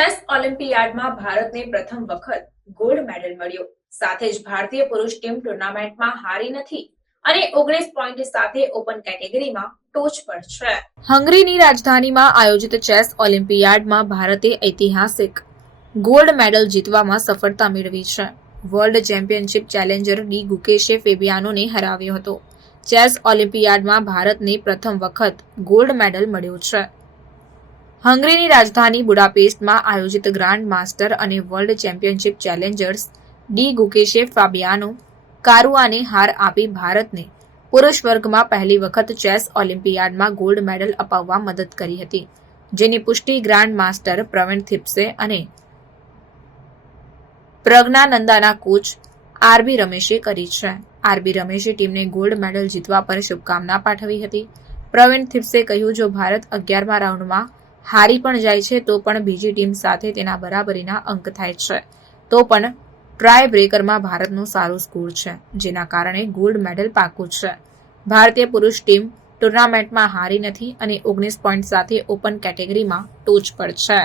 Chess ઓલિમ્પિયાડમાં ભારતને પ્રથમ વખત ગોલ્ડ મેડલ મળ્યો. સાથે જ ભારતીય પુરુષ ટીમ ટુર્નામેન્ટમાં હારી નથી અને 19 પોઈન્ટ સાથે ઓપન કેટેગરીમાં ટોચ પર છે. હંગરીની રાજધાનીમાં આયોજિત ચેસ ઓલિમ્પિયાડમાં ભારતે ઐતિહાસિક ગોલ્ડ મેડલ જીતવામાં સફળતા મેળવી છે. વર્લ્ડ ચેમ્પિયનશિપ ચેલેન્જર ડી ગુકેશે ફેબિયાનોને હરાવ્યો હતો. ચેસ ઓલિમ્પિયાડમાં ભારતને પ્રથમ વખત ગોલ્ડ મેડલ મળ્યો છે. હંગરીની રાજધાની બુડાપેસ્ટમાં આયોજિત ગ્રાન્ડ માસ્ટર અને વર્લ્ડ ચેમ્પિયનશિપ ચેલેન્જર્સ ડી ગુકેશે ફાબિયાનો કારુઆને હાર આપી ભારતને પુરુષ વર્ગમાં પહેલી વખત ચેસ ઓલિમ્પિયાડમાં ગોલ્ડ મેડલ અપાવવા મદદ કરી હતી, જેની પુષ્ટિ ગ્રાન્ડ માસ્ટર પ્રવીણ થિપ્સે અને પ્રજ્ઞાનંદાના કોચ આરબી રમેશે કરી છે. આરબી રમેશે ટીમને ગોલ્ડ મેડલ જીતવા પર શુભકામના પાઠવી હતી. પ્રવીણ થિપ્સે કહ્યું, જો ભારત 11મા રાઉન્ડમાં હારી પણ જાય છે તો પણ બીજી ટીમ સાથે તેના બરાબરીના અંક થાય છે, તો પણ ટ્રાય બ્રેકરમાં ભારતનો સારો સ્કોર છે, જેના કારણે ગોલ્ડ મેડલ પાકું છે. ભારતીય પુરુષ ટીમ ટુર્નામેન્ટમાં હારી નથી અને 19 પોઈન્ટ સાથે ઓપન કેટેગરીમાં ટોચ પર છે.